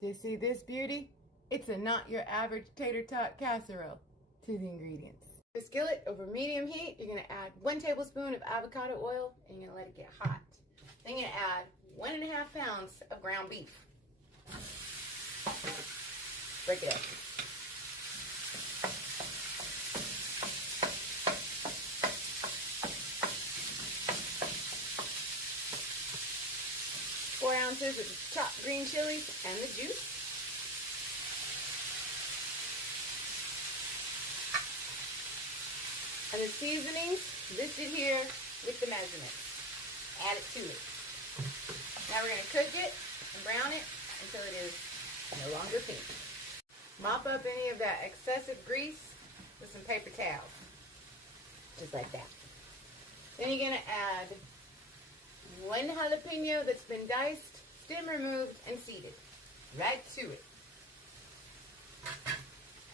Do you see this beauty? It's a not your average tater tot casserole. To the ingredients. The skillet over medium heat, you're gonna add 1 tablespoon of avocado oil and you're gonna let it get hot. Then you're gonna add 1.5 pounds of ground beef. Break it up. Four ounces of chopped green chilies and the juice. And the seasonings listed here with the measurements. Add it to it. Now we're going to cook it and brown it until it is no longer pink. Mop up any of that excessive grease with some paper towels. Just like that. Then you're going to add 1 jalapeño that's been diced, stem removed, and seeded. Right to it.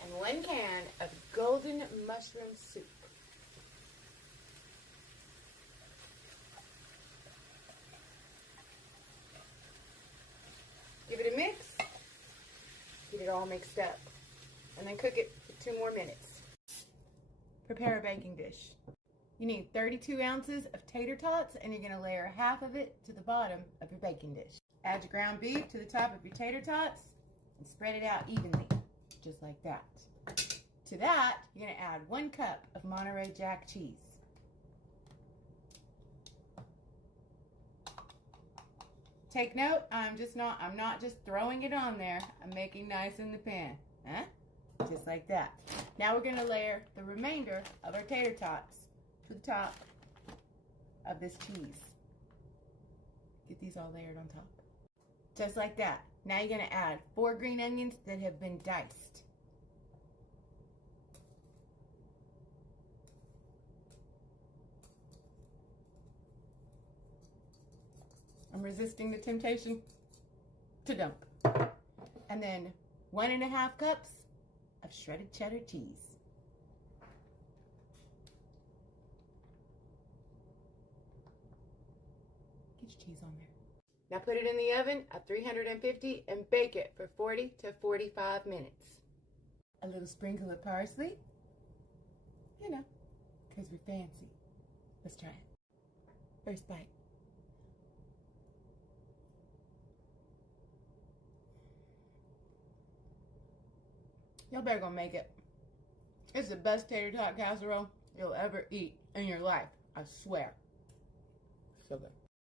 And 1 can of golden mushroom soup. Give it a mix. Get it all mixed up. And then cook it for 2 more minutes. Prepare a baking dish. You need 32 ounces of tater tots, and you're going to layer half of it to the bottom of your baking dish. Add your ground beef to the top of your tater tots and spread it out evenly, just like that. To that, you're going to add 1 cup of Monterey Jack cheese. Take note, I'm not just throwing it on there. I'm making nice in the pan. Huh? Just like that. Now we're going to layer the remainder of our tater tots to the top of this cheese. Get these all layered on top. Just like that. Now you're going to add 4 green onions that have been diced. I'm resisting the temptation to dump. And then 1.5 cups of shredded cheddar cheese. Get your cheese on there. Now put it in the oven at 350 and bake it for 40 to 45 minutes. A little sprinkle of parsley. You know, because we're fancy. Let's try it. First bite. Y'all better gonna make it. It's the best tater tot casserole you'll ever eat in your life. I swear. So good.